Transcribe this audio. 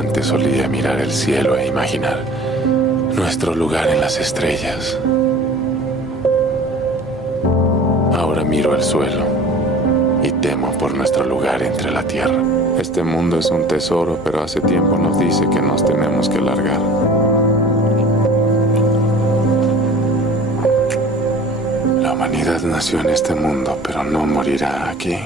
Antes solía mirar el cielo e imaginar nuestro lugar en las estrellas. Ahora miro el suelo y temo por nuestro lugar entre la tierra. Este mundo es un tesoro, pero hace tiempo nos dice que nos tenemos que largar. La humanidad nació en este mundo, pero no morirá aquí.